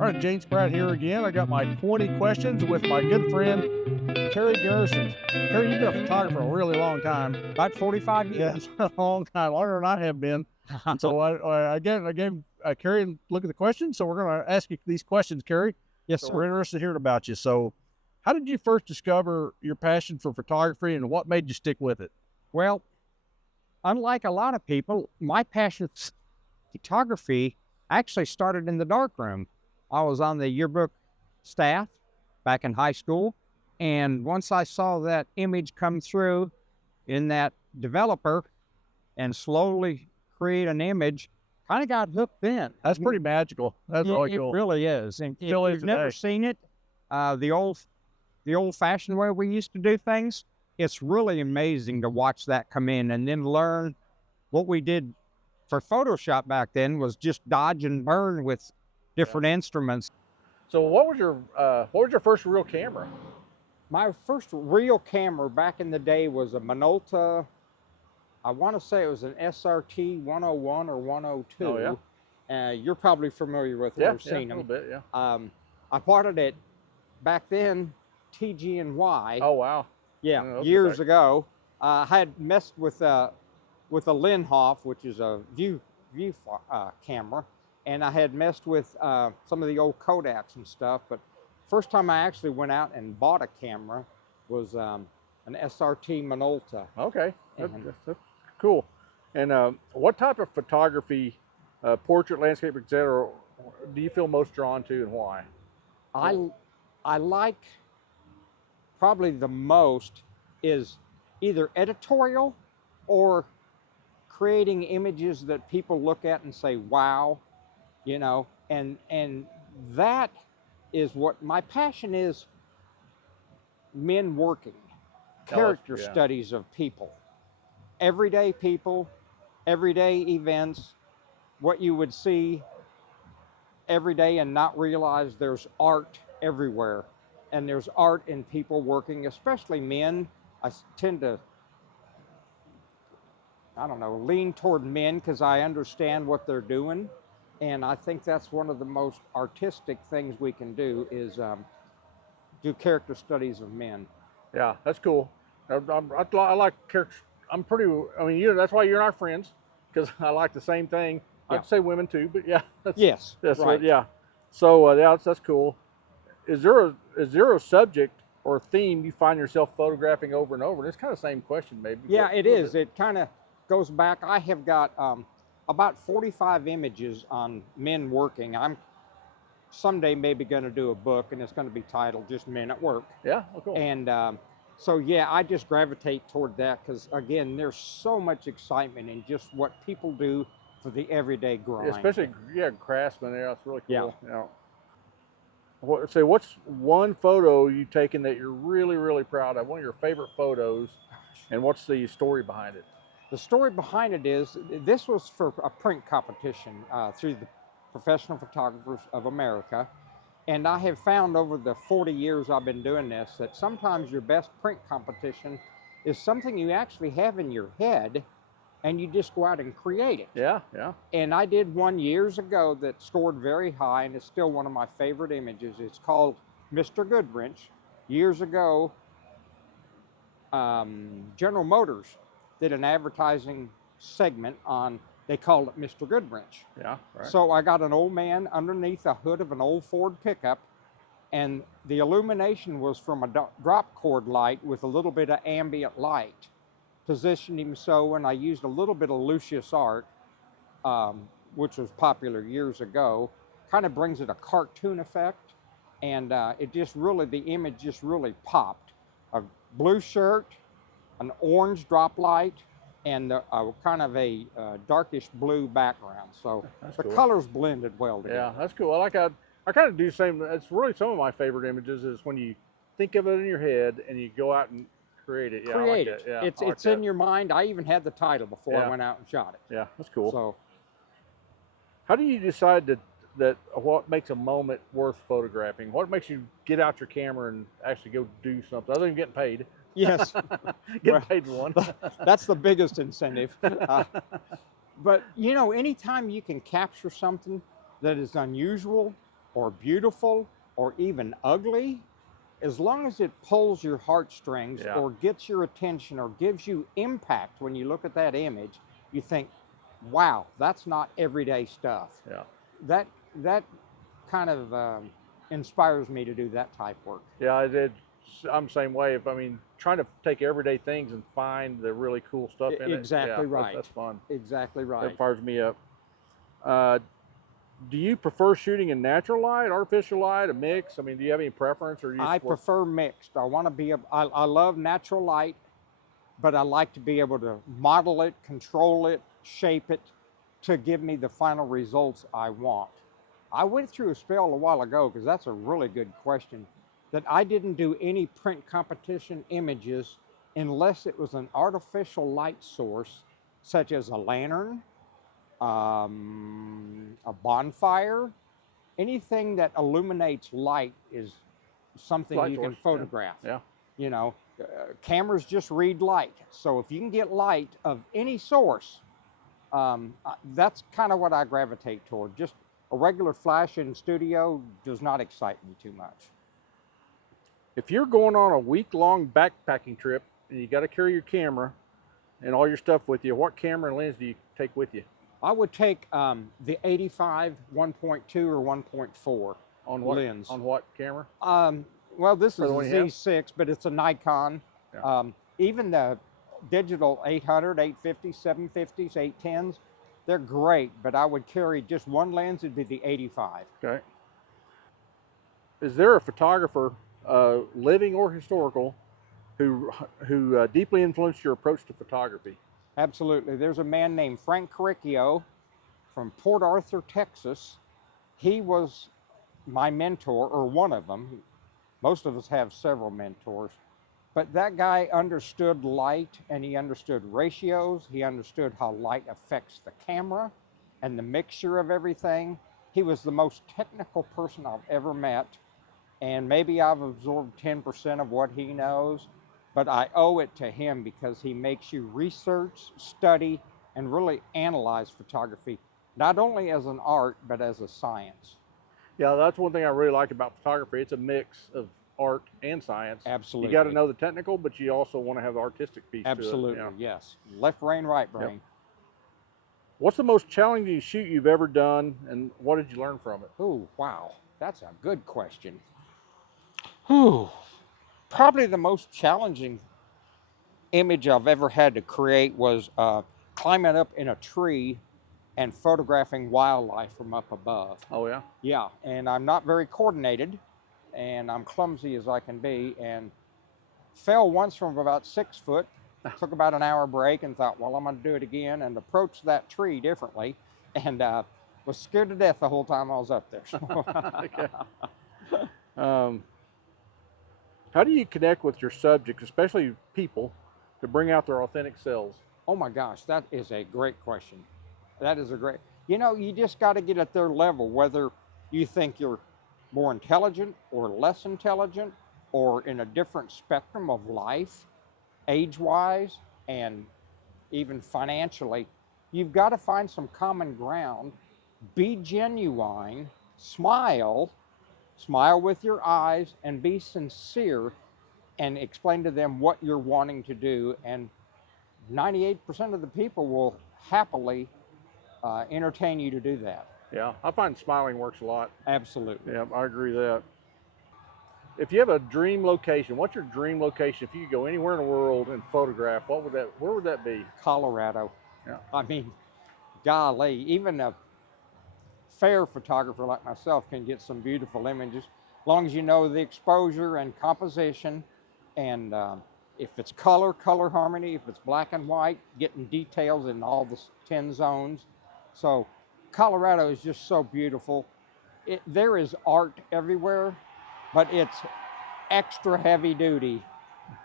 All right, James Pratt here again. I got my 20 questions with my good friend, Cary Garrison. Cary, you've been a photographer a really long time. About 45 years. Yes, a long time, longer than I have been. And so I gave Cary a look at the questions. So we're going to ask you these questions, Cary. Yes, So sir. we're interested in hearing about you. So how did you first discover your passion for photography and what made you stick with it? Well, unlike a lot of people, my passion for photography actually started in the darkroom. I was on the yearbook staff back in high school, and once I saw that image come through in that developer and slowly create an image, kind of got hooked then. That's pretty magical. That's really It cool. really is. And if Still is you've never today. seen it, the old-fashioned way we used to do things, it's really amazing to watch that come in and then learn what we did for Photoshop back then was just dodge and burn with different instruments. So what was your first real camera? My first real camera back in the day was a Minolta. I want to say it was an SRT 101 or 102. Oh, yeah? You're probably familiar with it or seen a them. little bit, yeah. I bought it at, back then, TG&Y. Oh, wow. Yeah, those years were ago. I had messed with a Linhof, which is a view camera, and I had messed with some of the old Kodaks and stuff. But first time I actually went out and bought a camera was an SRT Minolta. Okay, that's cool. And what type of photography, portrait, landscape, etc., do you feel most drawn to, and why? I like probably the most is either editorial or creating images that people look at and say, wow, you know, and that is what my passion is. Men working, character yeah. studies of people, everyday events, what you would see every day and not realize there's art everywhere. And there's art in people working, especially men. I tend to, I don't know, lean toward men because I understand what they're doing. And I think that's one of the most artistic things we can do is do character studies of men. Yeah, that's cool. I like character. That's why you're our friends, because I like the same thing. Yeah. I'd say women too, but yeah. Yes, That's right. yeah. So yeah, that's cool. Is there a subject or theme you find yourself photographing over and over? And it's kind of the same question, maybe. Yeah, it is. It kind of goes back. I have got about 45 images on men working. I'm someday maybe going to do a book, and it's going to be titled just Men at Work. Yeah, cool. And so yeah, I just gravitate toward that because again, there's so much excitement in just what people do for the everyday grind. Especially craftsmen. Yeah, it's really cool. Yeah. So what's one photo you've taken that you're really, really proud of? One of your favorite photos, and what's the story behind it? The story behind it is, this was for a print competition through the Professional Photographers of America. And I have found over the 40 years I've been doing this that sometimes your best print competition is something you actually have in your head and you just go out and create it. Yeah. And I did one years ago that scored very high, and it's still one of my favorite images. It's called Mr. Goodwrench. Years ago, General Motors did an advertising segment on, they called it Mr. Goodwrench. Yeah, right. So I got an old man underneath the hood of an old Ford pickup, and the illumination was from a drop cord light with a little bit of ambient light. Positioned him so, and I used a little bit of Lucius art, which was popular years ago. Kind of brings it a cartoon effect, and it just really, the image just really popped. A blue shirt, an orange drop light, and kind of a darkish blue background. So That's the cool. colors blended well together. Yeah, that's cool. I kind of do the same. It's really some of my favorite images is when you think of it in your head and you go out and create it. Yeah, Create I like it. that. Yeah, It's in your mind. I even had the title before I went out and shot it. Yeah, that's cool. So how do you decide that what makes a moment worth photographing? What makes you get out your camera and actually go do something other than getting paid? yes, Getting paid for one. that's the biggest incentive. But you know, anytime you can capture something that is unusual or beautiful or even ugly, as long as it pulls your heartstrings Yeah. or gets your attention or gives you impact when you look at that image, you think, wow, that's not everyday stuff. Yeah. That kind of inspires me to do that type work. Yeah, I did. I'm the same way. If I mean, trying to take everyday things and find the really cool stuff in it. Yeah, Exactly right. that's fun. Exactly That right. fires me up. Uh, do you prefer shooting in natural light, artificial light, a mix? I mean, do you have any preference, or you I just work? prefer mixed. I want to be, I love natural light, but I like to be able to model it, control it, shape it to give me the final results I want. I went through a spell a while ago, because that's a really good question, that I didn't do any print competition images unless it was an artificial light source, such as a lantern, a bonfire, anything that illuminates light is something Light you can source. photograph. Yeah. You know, cameras just read light. So if you can get light of any source, that's kind of what I gravitate toward. Just a regular flash in studio does not excite me too much. If you're going on a week-long backpacking trip and you got to carry your camera and all your stuff with you, what camera and lens do you take with you? I would take the 85 1.2 or 1.4 On what lens. On what camera? Well, this For is the a one you have? Z6, but it's a Nikon. Yeah. Even the digital 800, 850, 750s, 810s, they're great, but I would carry just one lens. It'd be the 85. Okay. Is there a photographer, living or historical, who deeply influenced your approach to photography? Absolutely. There's a man named Frank Carricchio from Port Arthur, Texas. He was my mentor, or one of them. Most of us have several mentors. But that guy understood light, and he understood ratios. He understood how light affects the camera and the mixture of everything. He was the most technical person I've ever met. And maybe I've absorbed 10% of what he knows, but I owe it to him, because he makes you research, study, and really analyze photography, not only as an art, but as a science. Yeah, that's one thing I really like about photography. It's a mix of art and science. Absolutely. You got to know the technical, but you also want to have the artistic piece Absolutely, to it. yes. Left brain, right brain. Yep. What's the most challenging shoot you've ever done, and what did you learn from it? Oh, wow. That's a good question. Whew. Probably the most challenging image I've ever had to create was climbing up in a tree and photographing wildlife from up above. Oh yeah? Yeah, and I'm not very coordinated, and I'm clumsy as I can be, and fell once from about 6 foot, took about an hour break, and thought, well, I'm going to do it again, and approached that tree differently, and was scared to death the whole time I was up there. Okay. How do you connect with your subjects, especially people, to bring out their authentic selves? Oh my gosh, that is a great question. That is a great, you just got to get at their level, whether you think you're more intelligent or less intelligent, or in a different spectrum of life, age-wise, and even financially. You've got to find some common ground, be genuine, smile with your eyes, and be sincere, and explain to them what you're wanting to do. And 98% of the people will happily entertain you to do that. Yeah, I find smiling works a lot. Absolutely. Yeah, I agree with that. If you have a dream location, what's your dream location? If you could go anywhere in the world and photograph, where would that be? Colorado. Yeah. I mean, golly, even a fair photographer like myself can get some beautiful images, as long as you know the exposure and composition, and if it's color harmony, if it's black and white, getting details in all the 10 zones. So Colorado is just so beautiful. There is art everywhere, but it's extra heavy duty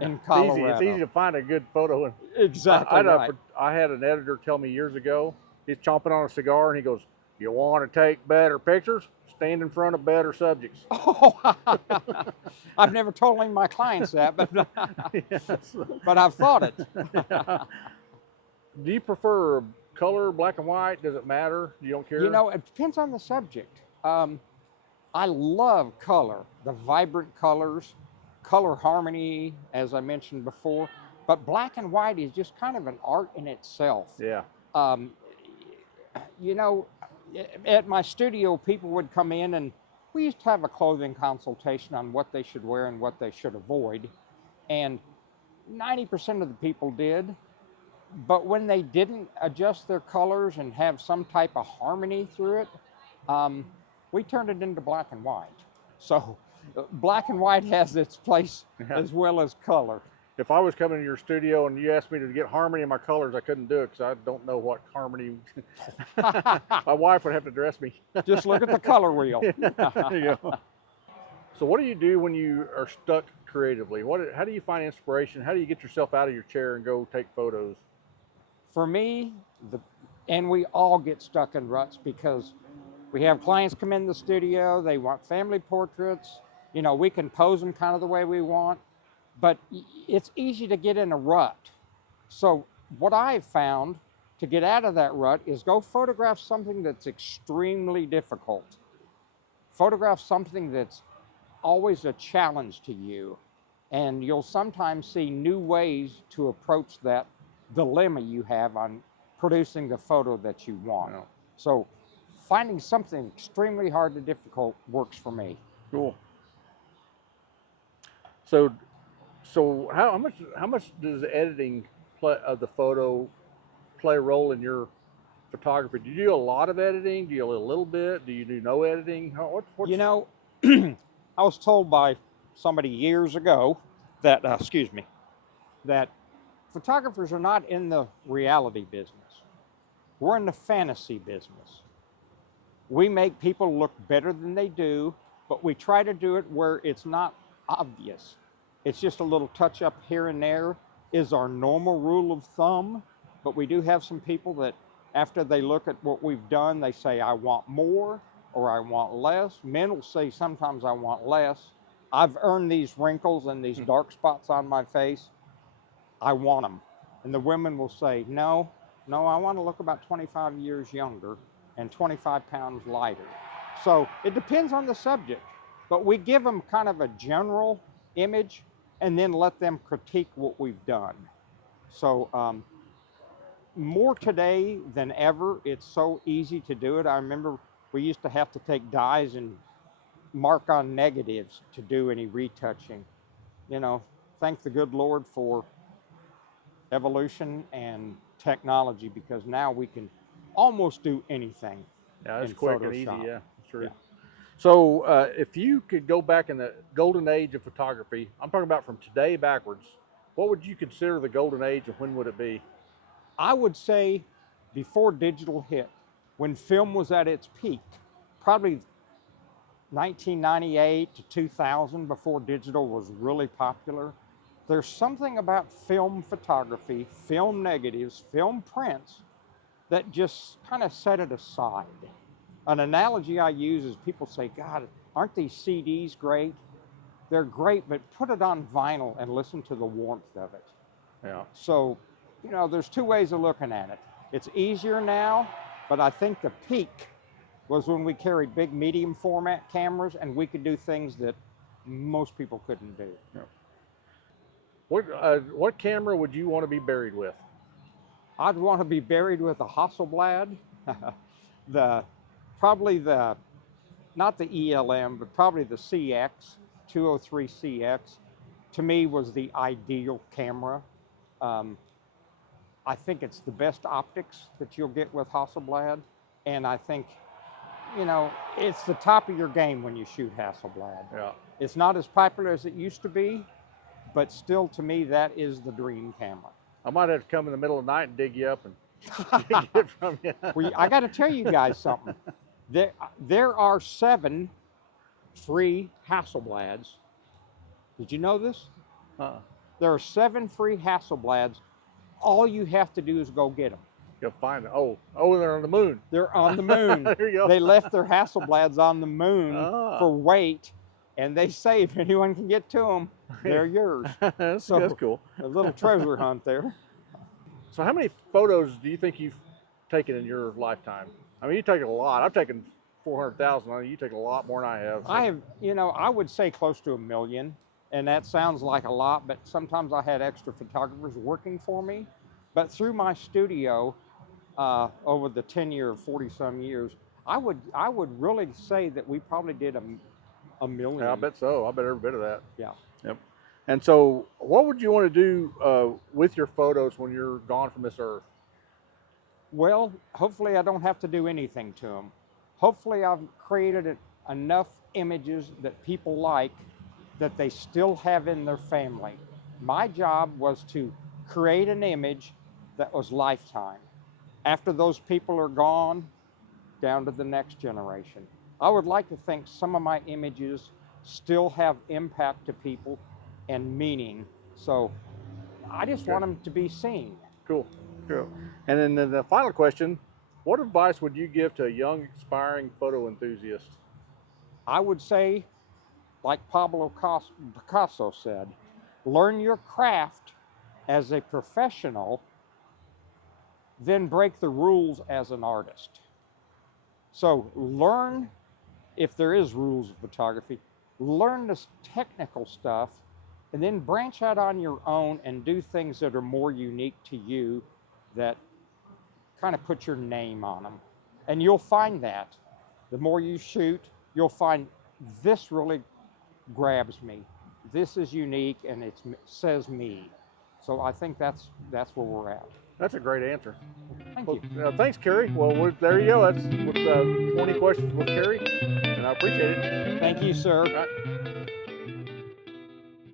in Colorado. It's easy to find a good photo. Exactly right. I had an editor tell me years ago, he's chomping on a cigar and he goes, "You want to take better pictures? Stand in front of better subjects." Oh, I've never told any of my clients that, but Yes. but I've thought it. Yeah. Do you prefer color, black and white? Does it matter? You don't care? It depends on the subject. I love color, the vibrant colors, color harmony, as I mentioned before. But black and white is just kind of an art in itself. Yeah. Um, you know, at my studio, people would come in and we used to have a clothing consultation on what they should wear and what they should avoid. And 90% of the people did. But when they didn't adjust their colors and have some type of harmony through it, we turned it into black and white. So black and white has its place Yeah. as well as color. If I was coming to your studio and you asked me to get harmony in my colors, I couldn't do it because I don't know what harmony. My wife would have to dress me. Just look at the color wheel. There you go. So what do you do when you are stuck creatively? How do you find inspiration? How do you get yourself out of your chair and go take photos? For me, and we all get stuck in ruts because we have clients come in the studio, they want family portraits. You know, we can pose them kind of the way we want, but it's easy to get in a rut. So what I've found to get out of that rut is go photograph something that's extremely difficult. Photograph something that's always a challenge to you, and you'll sometimes see new ways to approach that dilemma you have on producing the photo that you want. Yeah. So finding something extremely hard to difficult works for me. Cool. So how much does editing of the photo play a role in your photography? Do you do a lot of editing? Do you do a little bit? Do you do no editing? What's... You know, I was told by somebody years ago that, that photographers are not in the reality business. We're in the fantasy business. We make people look better than they do, but we try to do it where it's not obvious. It's just a little touch up here and there is our normal rule of thumb, but we do have some people that after they look at what we've done, they say, I want more or I want less. Men will say sometimes I want less. I've earned these wrinkles and these dark spots on my face. I want them. And the women will say, no, I want to look about 25 years younger and 25 pounds lighter. So it depends on the subject, but we give them kind of a general image and then let them critique what we've done. So more today than ever, it's so easy to do it. I remember we used to have to take dyes and mark on negatives to do any retouching. You know, thank the good Lord for evolution and technology, because now we can almost do anything. Yeah, it's in quick and Photoshop. easy. Yeah, that's true. Yeah. So if you could go back in the golden age of photography, I'm talking about from today backwards, what would you consider the golden age and when would it be? I would say before digital hit, when film was at its peak, probably 1998 to 2000, before digital was really popular. There's something about film photography, film negatives, film prints that just kind of set it aside. An analogy I use is people say, God, aren't these CDs great? They're great, but put it on vinyl and listen to the warmth of it. Yeah. So, you know, there's two ways of looking at it. It's easier now, but I think the peak was when we carried big medium format cameras and we could do things that most people couldn't do. Yeah. What camera would you want to be buried with? I'd want to be buried with a Hasselblad, probably not the ELM, but probably the CX, 203 CX, to me was the ideal camera. I think it's the best optics that you'll get with Hasselblad, and I think, you know, it's the top of your game when you shoot Hasselblad. Yeah. It's not as popular as it used to be, but still, to me, that is the dream camera. I might have to come in the middle of the night and dig you up and get it from you. Well, I got to tell you guys something. There are 7 free Hasselblads. Did you know this? There are 7 free Hasselblads. All you have to do is go get them. Go find them. Oh, they're on the moon. They're on the moon. There you go. They left their Hasselblads on the moon for weight, and they say if anyone can get to them, they're yours. That's cool. A little treasure hunt there. So how many photos do you think you've taken in your lifetime? I mean, you've taken a lot. I've taken 400,000. You take a lot more than I have. So. I have, I would say close to 1 million. And that sounds like a lot, but sometimes I had extra photographers working for me. But through my studio, over the 10-year, 40-some years, I would really say that we probably did a million. Yeah, I bet so. I bet every bit of that. Yeah. Yep. And so, what would you want to do with your photos when you're gone from this earth? Well, hopefully I don't have to do anything to them. Hopefully I've created enough images that people like that they still have in their family. My job was to create an image that was lifetime. After those people are gone, down to the next generation. I would like to think some of my images still have impact to people and meaning. So I just want them to be seen. Cool. Cool. And then the final question, what advice would you give to a young, aspiring photo enthusiast? I would say, like Pablo Picasso said, learn your craft as a professional, then break the rules as an artist. So learn, if there is rules of photography, learn this technical stuff, and then branch out on your own and do things that are more unique to you, that kind of put your name on them. And you'll find that the more you shoot, you'll find this really grabs me. This is unique and it says me. So I think that's where we're at. That's a great answer. Thank Well, you. thanks, Cary. Well, there you go. That's with 20 questions with Cary, and I appreciate it. Thank you, sir. All right.